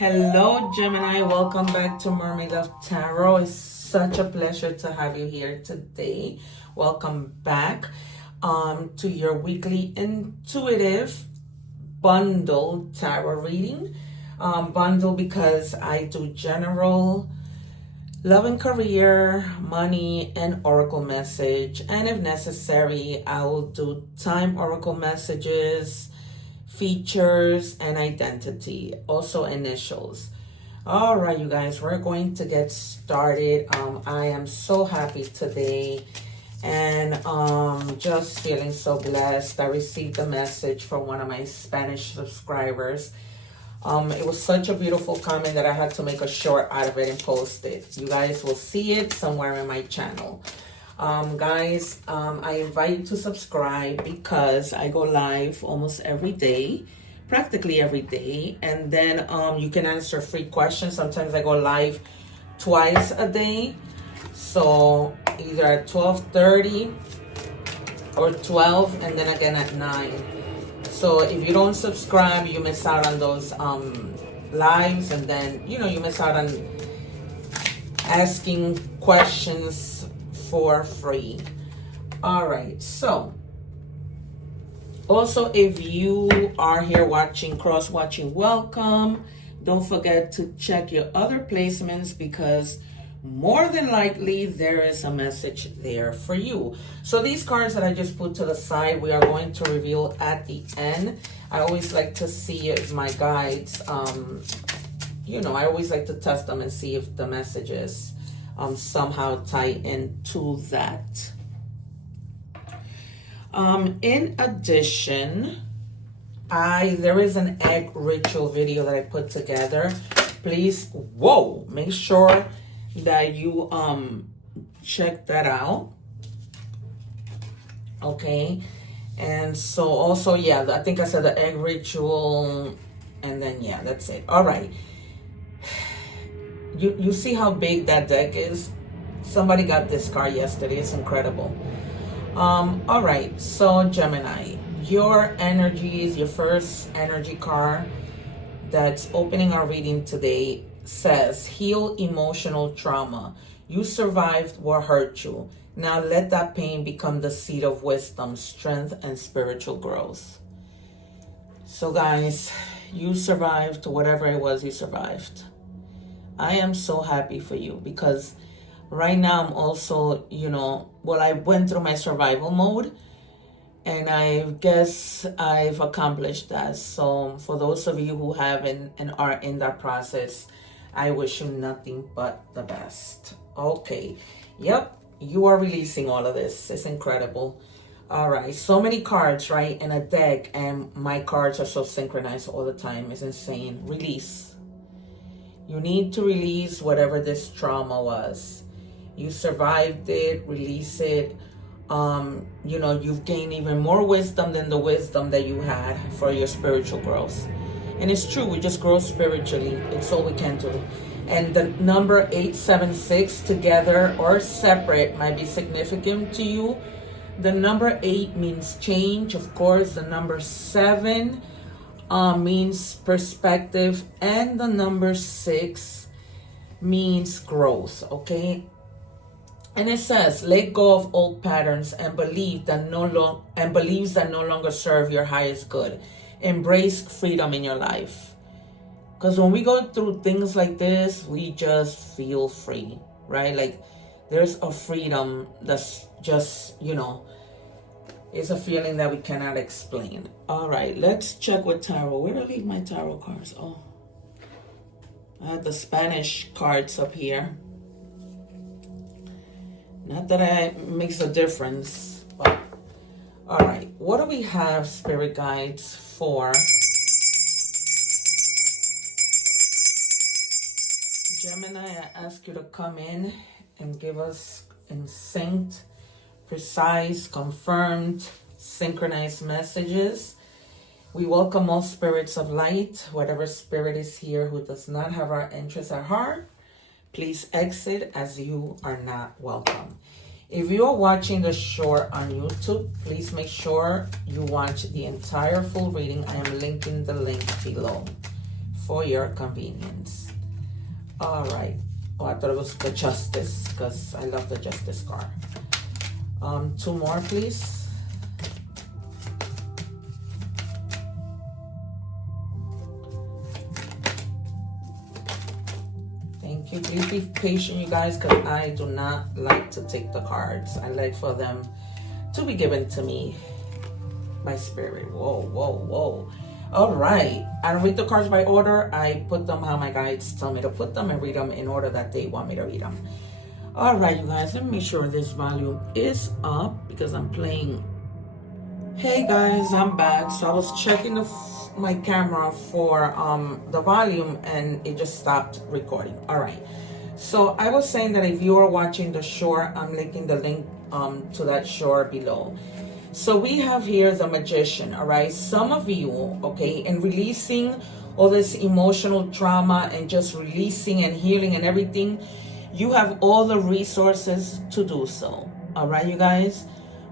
Hello, Gemini. Welcome back to Mermaid of Tarot. It's such a pleasure to have you here today. Welcome back to your weekly intuitive bundle tarot reading. Bundle because I do general love and career, money, and oracle message. And if necessary, I will do time oracle messages, features, and identity, also initials. All right, you guys, we're going to get started. I am so happy today and just feeling so blessed. I received a message from one of my Spanish subscribers. It was such a beautiful comment that I had to make a short out of it and post it. You guys will see it somewhere in my channel. Guys, I invite you to subscribe because I go live almost every day, practically every day. And then you can answer free questions. Sometimes I go live twice a day. So either at 12:30 or 12 and then again at 9. So if you don't subscribe, you miss out on those lives, and then, you miss out on asking questions for free. All right, so also if you are here watching, cross-watching, welcome. Don't forget to check your other placements because more than likely there is a message there for you. So these cards that I just put to the side, we are going to reveal at the end. I always like to see if my guides, I always like to test them and see if the messages somehow tie into that. In addition, there is an egg ritual video that I put together. Please, make sure that you check that out. Okay, and so also, I think I said the egg ritual, and then that's it. All right, you see how big that deck is? Somebody got this card yesterday. It's incredible. All right, so Gemini, your energies, your first energy card that's opening our reading today says, heal emotional trauma. You survived what hurt you. Now let that pain become the seed of wisdom, strength, and spiritual growth. So guys, you survived whatever it was you survived. I am so happy for you because right now I'm also, I went through my survival mode, and I guess I've accomplished that. So for those of you who haven't and are in that process, I wish you nothing but the best. Okay. Yep. You are releasing all of this. It's incredible. All right. So many cards, right? In a deck. And my cards are so synchronized all the time. It's insane. Release. You need to release whatever this trauma was. You survived it. Release it. You've gained even more wisdom than the wisdom that you had for your spiritual growth. And it's true, we just grow spiritually. It's all we can do. And the number 876 together or separate might be significant to you. The number 8 means change, of course. The number 7 means perspective. And the number 6 means growth, okay? And it says, let go of old patterns and beliefs that no longer serve your highest good. Embrace freedom in your life. Because when we go through things like this, we just feel free, right? Like there's a freedom that's just, it's a feeling that we cannot explain. All right, let's check with tarot. Where did I leave my tarot cards? Oh, I had the Spanish cards up here. Not that it makes a difference, but all right. What do we have, spirit guides, for Gemini? I ask you to come in and give us in synced, precise, confirmed, synchronized messages. We welcome all spirits of light. Whatever spirit is here who does not have our interests at heart, please exit as you are not welcome. If you are watching the short on YouTube, please make sure you watch the entire full reading. I am linking the link below for your convenience. All right. Oh, I thought it was the Justice, because I love the Justice card. 2 more, please. Thank you. Please be patient, you guys, because I do not like to take the cards. I like for them to be given to me by spirit. Whoa, whoa, whoa. All right. I don't read the cards by order. I put them how my guides tell me to put them and read them in order that they want me to read them. All right, you guys, let me make sure this volume is up because I'm playing. Hey guys, I'm back. So I was checking my camera for the volume and it just stopped recording. All right. So I was saying that if you are watching the short, I'm linking the link to that short below. So we have here the Magician, all right? Some of you, okay, in releasing all this emotional trauma and just releasing and healing and everything, you have all the resources to do so, all right, you guys?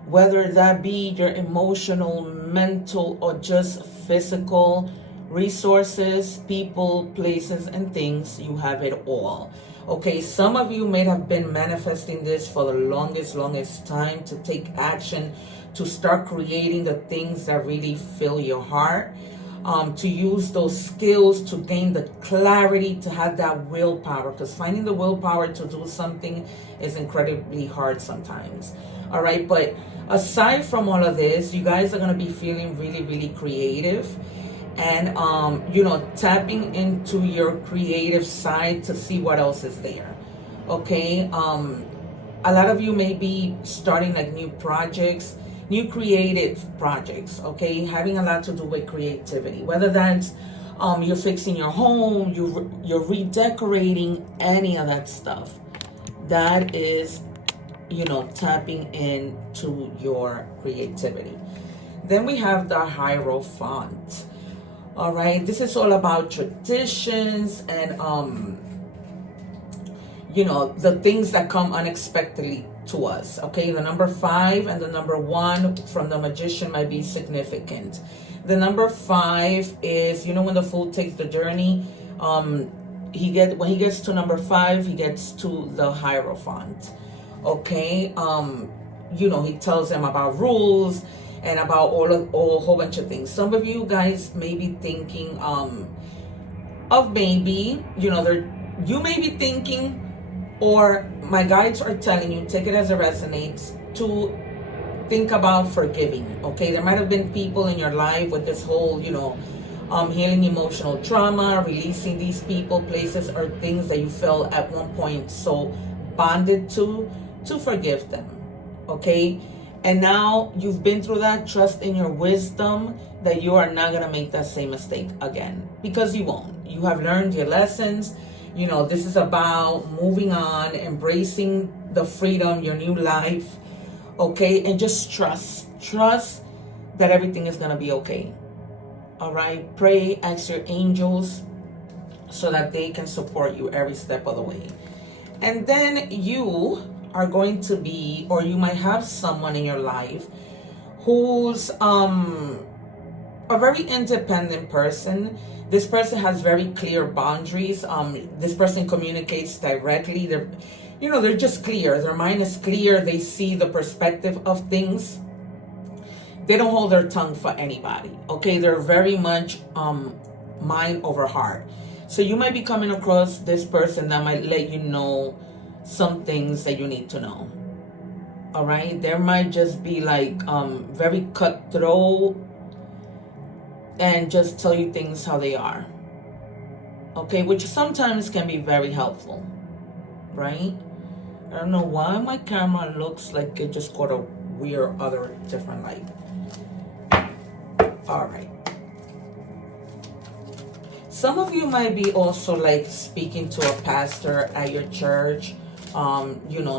Whether that be your emotional, mental, or just physical resources, people, places, and things, you have it all. Okay, some of you may have been manifesting this for the longest time to take action, to start creating the things that really fill your heart, to use those skills to gain the clarity, to have that willpower, because finding the willpower to do something is incredibly hard sometimes. All right, but aside from all of this, you guys are going to be feeling really creative and tapping into your creative side to see what else is there. Okay, a lot of you may be starting like new projects, new creative projects, okay, having a lot to do with creativity, whether that's you're fixing your home, you're redecorating, any of that stuff. That is, tapping into your creativity. Then we have the Hierophant. All right, this is all about traditions and the things that come unexpectedly to us. Okay, the number 5 and the number 1 from the Magician might be significant. The number 5 is, when the fool takes the journey, when he gets to number 5, he gets to the Hierophant. Okay, he tells them about rules and about a whole bunch of things. Some of you guys may be thinking of maybe, you may be thinking, or my guides are telling you, take it as it resonates, to think about forgiving. Okay, there might have been people in your life with this whole, healing emotional trauma, releasing these people, places, or things that you felt at one point so bonded to forgive them. Okay, and now you've been through that. Trust in your wisdom that you are not going to make that same mistake again, because you won't. You have learned your lessons. This is about moving on, embracing the freedom, your new life, okay? And just trust that everything is going to be okay, all right? Pray, ask your angels so that they can support you every step of the way. And then you are going to be, or you might have someone in your life who's a very independent person. This person has very clear boundaries. This person communicates directly. They're just clear. Their mind is clear. They see the perspective of things. They don't hold their tongue for anybody. Okay, they're very much mind over heart. So you might be coming across this person that might let you know some things that you need to know. All right, there might just be like very cutthroat and just tell you things how they are. Okay, which sometimes can be very helpful, right? I don't know why my camera looks like it just got a weird other different light. All right. Some of you might be also like speaking to a pastor at your church.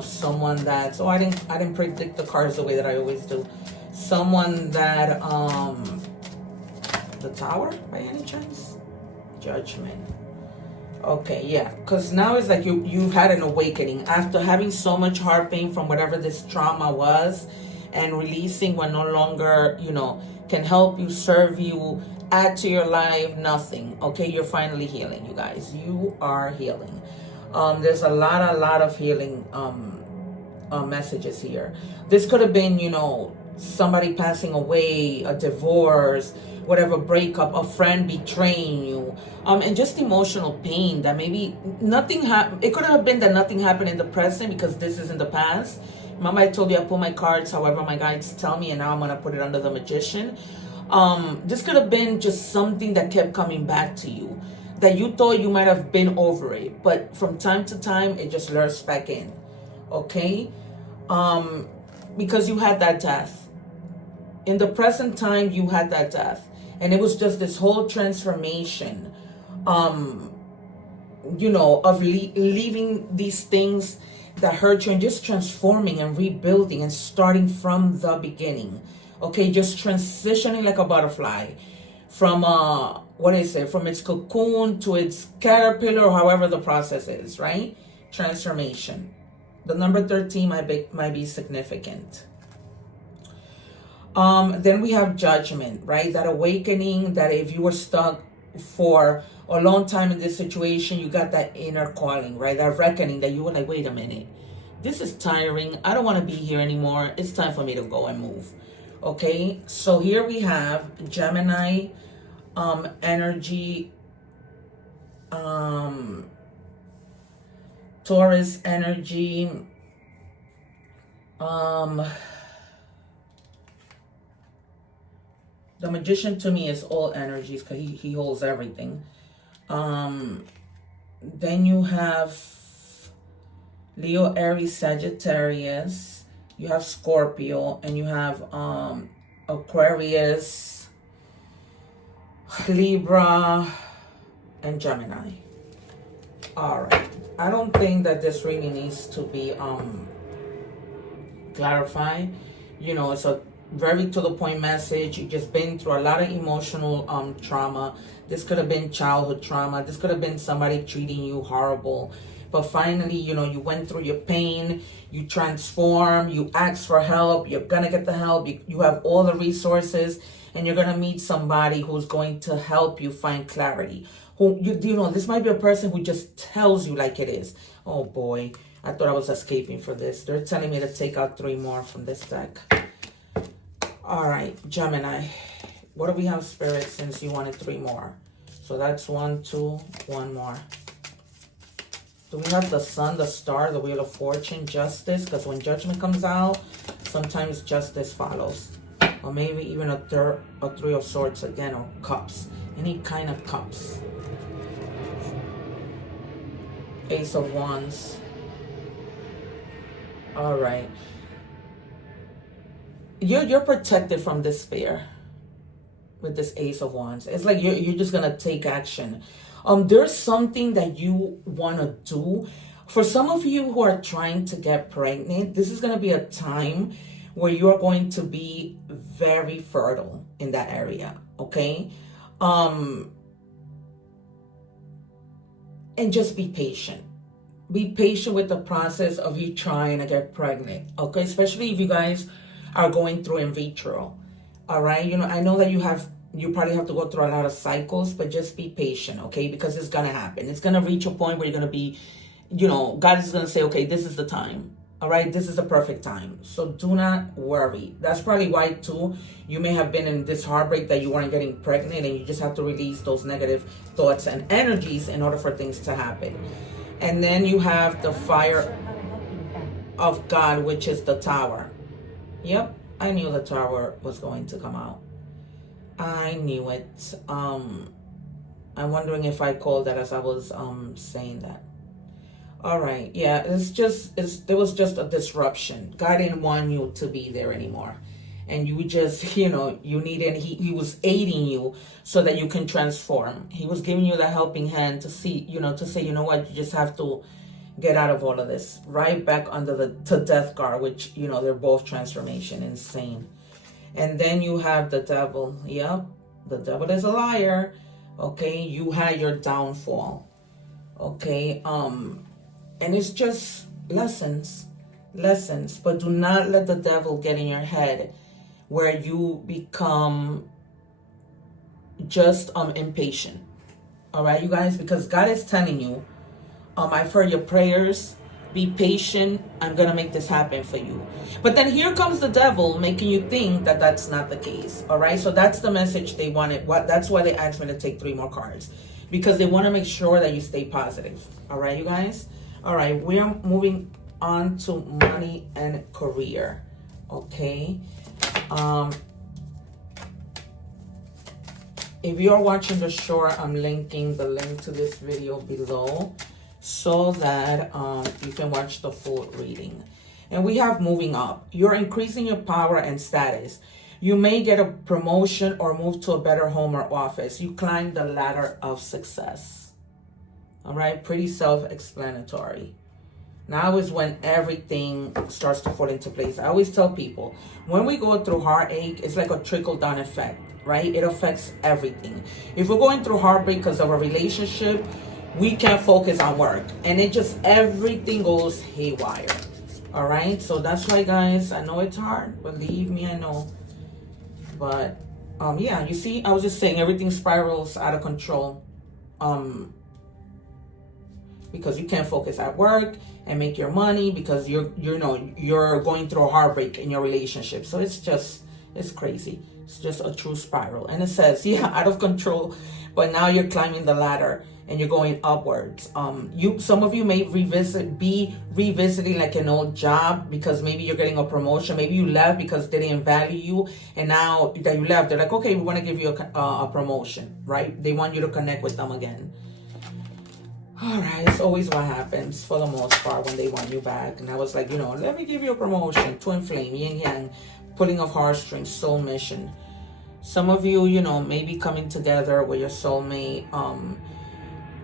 Someone that's, I didn't predict the cards the way that I always do. Someone that the Tower by any chance? Judgment. Okay, yeah, because now it's like you've had an awakening after having so much heart pain from whatever this trauma was, and releasing what no longer can help you, serve you, add to your life, nothing. Okay, you're finally healing, you guys. You are healing. There's a lot of healing messages here. This could have been, you know, somebody passing away, a divorce, whatever, breakup, a friend betraying you, and just emotional pain that maybe nothing happened. It could have been that nothing happened in the present because this is in the past. Remember, I told you I pull my cards however my guides tell me, and now I'm gonna put it under the Magician. This could have been just something that kept coming back to you, that you thought you might have been over it, but from time to time it just lurks back in. Okay, because you had that death. In the present time, you had that death. And it was just this whole transformation, you know, of leaving these things that hurt you and just transforming and rebuilding and starting from the beginning. Okay, just transitioning like a butterfly from, what is it? From its cocoon to its caterpillar, or however the process is, right? Transformation. The number 13 might be significant. Then we have judgment, right? That awakening, that if you were stuck for a long time in this situation, you got that inner calling, right? That reckoning that you were like, wait a minute, this is tiring. I don't want to be here anymore. It's time for me to go and move. Okay, so here we have Gemini energy, Taurus energy, the Magician to me is all energies because he holds everything. Then you have Leo, Aries, Sagittarius. You have Scorpio, and you have Aquarius, Libra, and Gemini. All right. I don't think that this really needs to be clarified. You know, it's a very to the point message. You've just been through a lot of emotional trauma. This could have been childhood trauma. This could have been somebody treating you horrible. But finally, you know, you went through your pain, you transform, you ask for help, you're going to get the help, you have all the resources, and you're going to meet somebody who's going to help you find clarity. Who, you know, this might be a person who just tells you like it is. Oh boy, I thought I was escaping for this. They're telling me to take out 3 more from this deck. All right, Gemini. What do we have, Spirit, since you wanted 3 more? So that's 1, 2, 1 more. Do we have the Sun, the Star, the Wheel of Fortune, Justice? Because when Judgment comes out, sometimes Justice follows. Or maybe even a 3 of Swords again, or Cups. Any kind of Cups. Ace of Wands. All right. You're protected from despair with this Ace of Wands. It's like you're just going to take action. There's something that you want to do. For some of you who are trying to get pregnant, this is going to be a time where you're going to be very fertile in that area, okay? And just be patient. Be patient with the process of you trying to get pregnant, okay? Especially if you guys are going through in vitro, all right? You know, I know that you probably have to go through a lot of cycles, but just be patient, okay? Because it's going to happen. It's going to reach a point where you're going to be, you know, God is going to say, okay, this is the time, all right? This is the perfect time. So do not worry. That's probably why, too, you may have been in this heartbreak that you weren't getting pregnant, and you just have to release those negative thoughts and energies in order for things to happen. And then you have the fire of God, which is the Tower. Yep, I knew the Tower was going to come out. I knew it. I'm wondering if I called that as I was saying that. All right, yeah, there was just a disruption. God didn't want you to be there anymore, and you just, you know, you needed. He was aiding you so that you can transform. He was giving you that helping hand to see, you know, to say, you know what, you just have to get out of all of this. Right back under the death card, which, you know, they're both transformation, insane. And then you have the Devil. Yep, the Devil is a liar. Okay, you had your downfall. Okay, and it's just lessons, but do not let the devil get in your head where you become just impatient. All right, you guys, because God is telling you, I've heard your prayers. Be patient. I'm going to make this happen for you. But then here comes the devil making you think that that's not the case. All right. So that's the message they wanted. That's why they asked me to take 3 more cards, because they want to make sure that you stay positive. All right, you guys. All right. We're moving on to money and career. Okay. If you're watching the short, I'm linking the link to this video below, so that you can watch the full reading. And we have moving up. You're increasing your power and status. You may get a promotion or move to a better home or office. You climb the ladder of success. All right, pretty self-explanatory. Now is when everything starts to fall into place. I always tell people, when we go through heartache, it's like a trickle-down effect, right? It affects everything. If we're going through heartbreak because of a relationship, we can't focus on work, and it just, everything goes haywire. All right, so that's why, guys, I know it's hard, believe me, I know, but yeah, you see, I was just saying, everything spirals out of control, because you can't focus at work and make your money, because you're going through a heartbreak in your relationship. So it's crazy. It's just a true spiral. And it says, yeah, out of control, but now you're climbing the ladder and you're going upwards. Some of you may be revisiting like an old job, because maybe you're getting a promotion. Maybe you left because they didn't value you, and now that you left, they're like, okay, we want to give you a promotion, right? They want you to connect with them again. All right, it's always what happens for the most part when they want you back. And I was like, let me give you a promotion. Twin flame, yin yang, pulling of heartstrings, soul mission. Some of you, maybe coming together with your soulmate.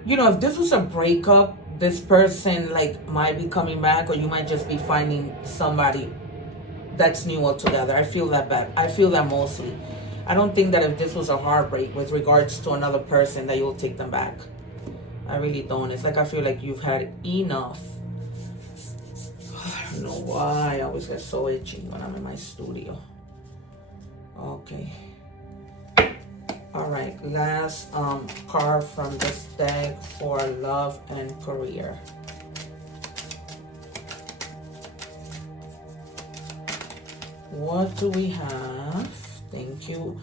If this was a breakup, this person might be coming back, or you might just be finding somebody that's new altogether. I feel that bad. I feel that mostly. I don't think that if this was a heartbreak with regards to another person, that you'll take them back. I really don't. It's like I feel like you've had enough. I don't know why I always get so itchy when I'm in my studio. Okay. All right, last card from this deck for love and career. What do we have? Thank you.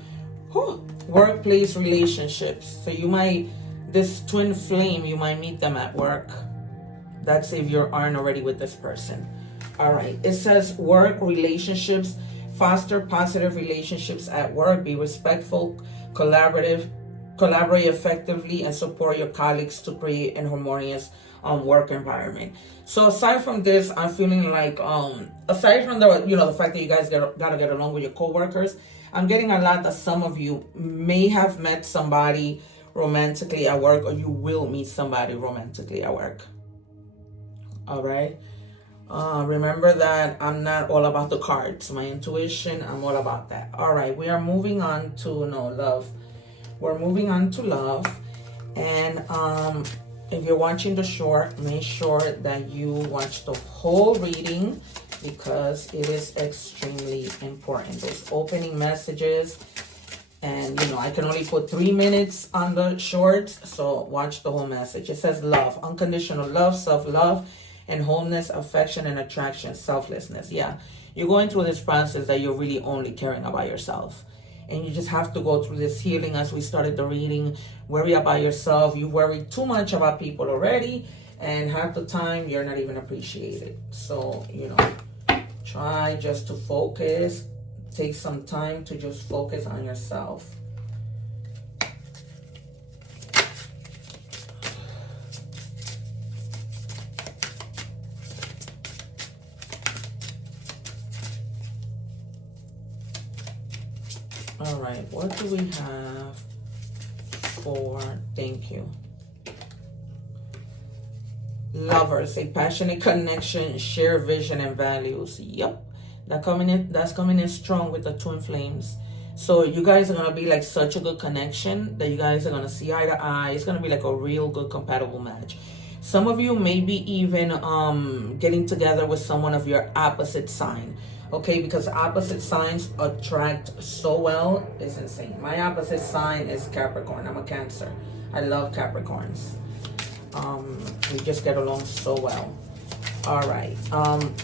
Whew. Workplace relationships. So you might, this twin flame, you might meet them at work. That's if you aren't already with this person. All right, it says work relationships. Foster positive relationships at work. Be respectful, collaborate effectively, and support your colleagues to create an harmonious work environment. So aside from this, I'm feeling like aside from the fact that you guys gotta get along with your coworkers, I'm getting a lot that some of you may have met somebody romantically at work, or you will meet somebody romantically at work. All right. Remember that I'm not all about the cards. My intuition, I'm all about that. All right, we are moving on to love. We're moving on to love. And if you're watching the short, make sure that you watch the whole reading, because it is extremely important. There's opening messages, and I can only put 3 minutes on the shorts, so watch the whole message. It says love, unconditional love, self-love, and wholeness, affection, and attraction, selflessness. Yeah, you're going through this process that you're really only caring about yourself. And you just have to go through this healing. As we started the reading, worry about yourself. You worry too much about people already, and half the time you're not even appreciated. So, try just to focus. Take some time to just focus on yourself. All right, what do we have for thank you? Lovers, a passionate connection, share vision and values. Yep, that's coming in strong with the twin flames. So you guys are gonna be like such a good connection that you guys are gonna see eye to eye. It's gonna be like a real good compatible match. Some of you may be even getting together with someone of your opposite sign. Okay, because opposite signs attract so well. It's insane. My opposite sign is Capricorn. I'm a Cancer. I love Capricorns. We just get along so well. All right.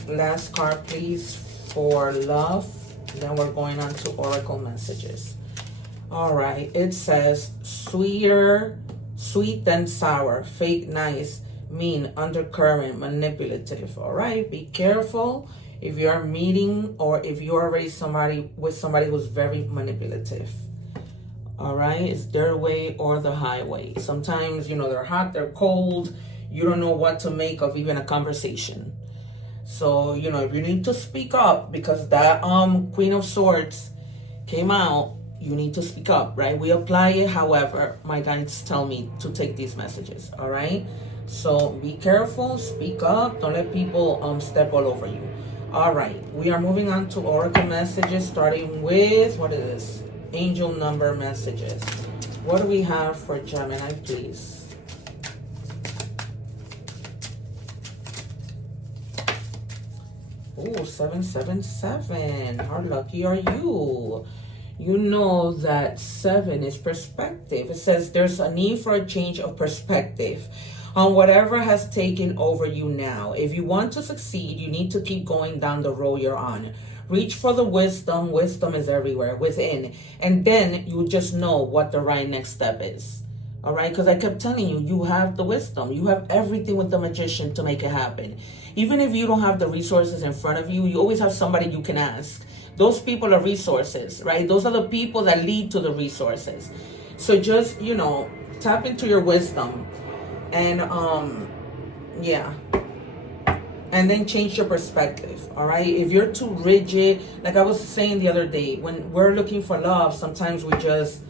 Last card, please, for love. Then we're going on to oracle messages. All right. It says sweeter, sweet than sour, fake nice, mean, undercurrent, manipulative. All right. Be careful if you are meeting or if you're already somebody who's very manipulative. All right. It's their way or the highway. Sometimes, you know, they're hot, they're cold. You don't know what to make of even a conversation. So, you know, if you need to speak up, because that Queen of Swords came out, you need to speak up, right? We apply it. However, my guides tell me to take these messages. All right. So be careful, speak up. Don't let people step all over you. All right. We are moving on to oracle messages, starting with, what is this? Angel number messages. What do we have for Gemini, please? Oh, 777. How lucky are you? You know that 7 is perspective. It says there's a need for a change of perspective on whatever has taken over you now. If you want to succeed, you need to keep going down the road you're on. Reach for the wisdom. Wisdom is everywhere within. And then you just know what the right next step is. All right? Because I kept telling you, you have the wisdom. You have everything with the magician to make it happen. Even if you don't have the resources in front of you, you always have somebody you can ask. Those people are resources, right? Those are the people that lead to the resources. So just, you know, tap into your wisdom and, yeah. And then change your perspective, all right? If you're too rigid, like I was saying the other day, when we're looking for love, sometimes we just,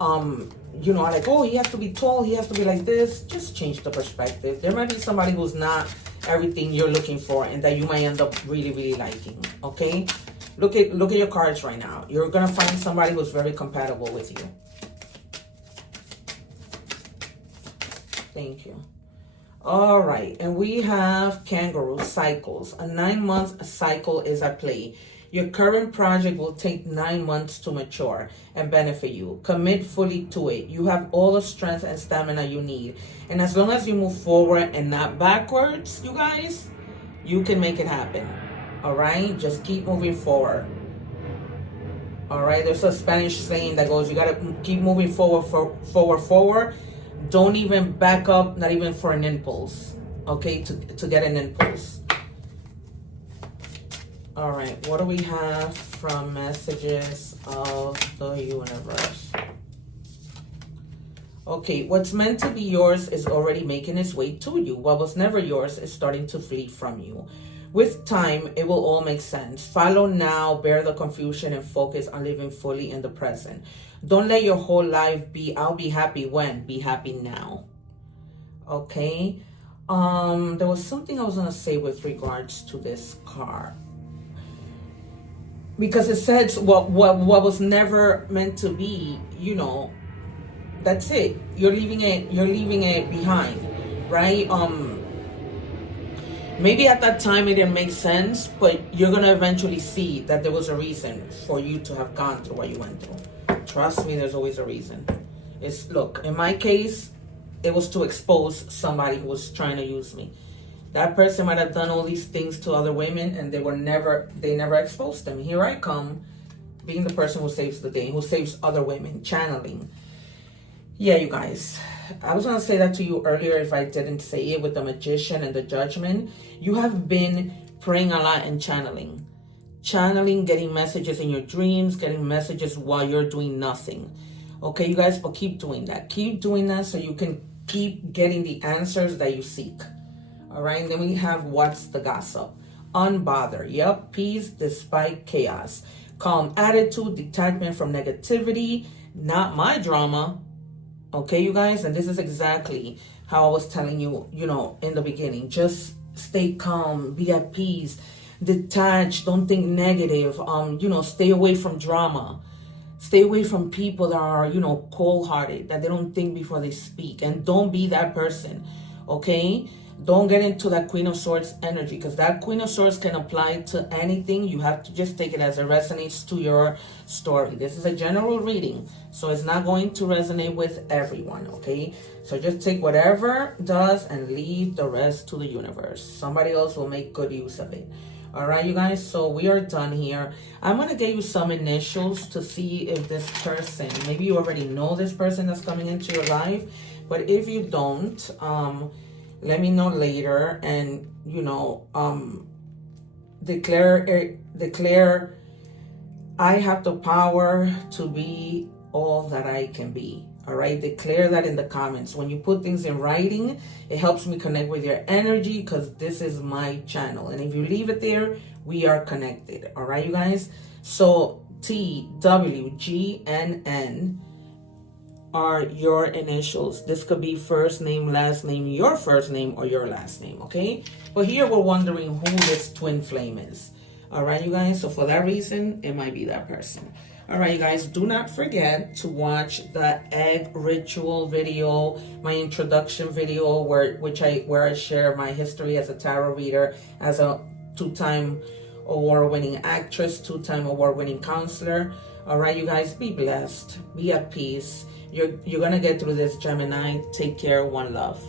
you know, like, oh, he has to be tall, he has to be like this. Just change the perspective. There might be somebody who's not everything you're looking for and that you might end up really, really liking, okay? Look at your cards right now. You're going to find somebody who's very compatible with you. Thank you. All right. And we have kangaroo cycles. A 9-month cycle is at play. Your current project will take 9 months to mature and benefit you. Commit fully to it. You have all the strength and stamina you need. And as long as you move forward and not backwards, you guys, you can make it happen. All right? Just keep moving forward. All right? There's a Spanish saying that goes, you got to keep moving forward. Don't even back up, not even for an impulse. Okay? To get an impulse. All right, what do we have from messages of the universe? Okay, what's meant to be yours is already making its way to you. What was never yours is starting to flee from you. With time, it will all make sense. Follow now, bear the confusion, and focus on living fully in the present. Don't let your whole life be, I'll be happy when, be happy now. Okay, there was something I was gonna say with regards to this card. Because it says what was never meant to be, you know, that's it. You're leaving it behind, right? Maybe at that time it didn't make sense, but you're gonna eventually see that there was a reason for you to have gone through what you went through. Trust me, there's always a reason. Look, in my case, it was to expose somebody who was trying to use me. That person might have done all these things to other women and they never exposed them. Here I come, being the person who saves the day, who saves other women, channeling. Yeah, you guys, I was going to say that to you earlier if I didn't say it with the magician and the judgment. You have been praying a lot and channeling. Channeling, getting messages in your dreams, getting messages while you're doing nothing. Okay, you guys, but keep doing that. Keep doing that so you can keep getting the answers that you seek. All right, and then we have what's the gossip? Unbother. Yep, peace despite chaos. Calm attitude, detachment from negativity, not my drama. Okay, you guys, and this is exactly how I was telling you, you know, in the beginning. Just stay calm, be at peace, detach, don't think negative. You know, stay away from drama. Stay away from people that are, you know, cold-hearted, that they don't think before they speak. And don't be that person, okay? don't get into that Queen of Swords energy, because that Queen of Swords can apply to anything. You have to just take it as it resonates to your story. This is a general reading, so it's not going to resonate with everyone, okay? So just take whatever does and leave the rest to the universe. Somebody else will make good use of it. All right, you guys, so we are done here. I'm going to give you some initials to see if this person, maybe you already know this person that's coming into your life, but if you don't, let me know later, and, you know, declare, I have the power to be all that I can be. All right, declare that in the comments. When you put things in writing, it helps me connect with your energy, because this is my channel. And if you leave it there, we are connected. All right, you guys. So TWGNN are your initials. This could be first name, last name, your first name, or your last name. Okay. But here we're wondering who this twin flame is. All right, you guys. So for that reason, it might be that person. All right, you guys, do not forget to watch the egg ritual video, my introduction video, where I share my history as a tarot reader, as a 2-time award-winning actress, 2-time award-winning counselor. All right, you guys, be blessed, be at peace. You're gonna get through this, Gemini. Take care. One love.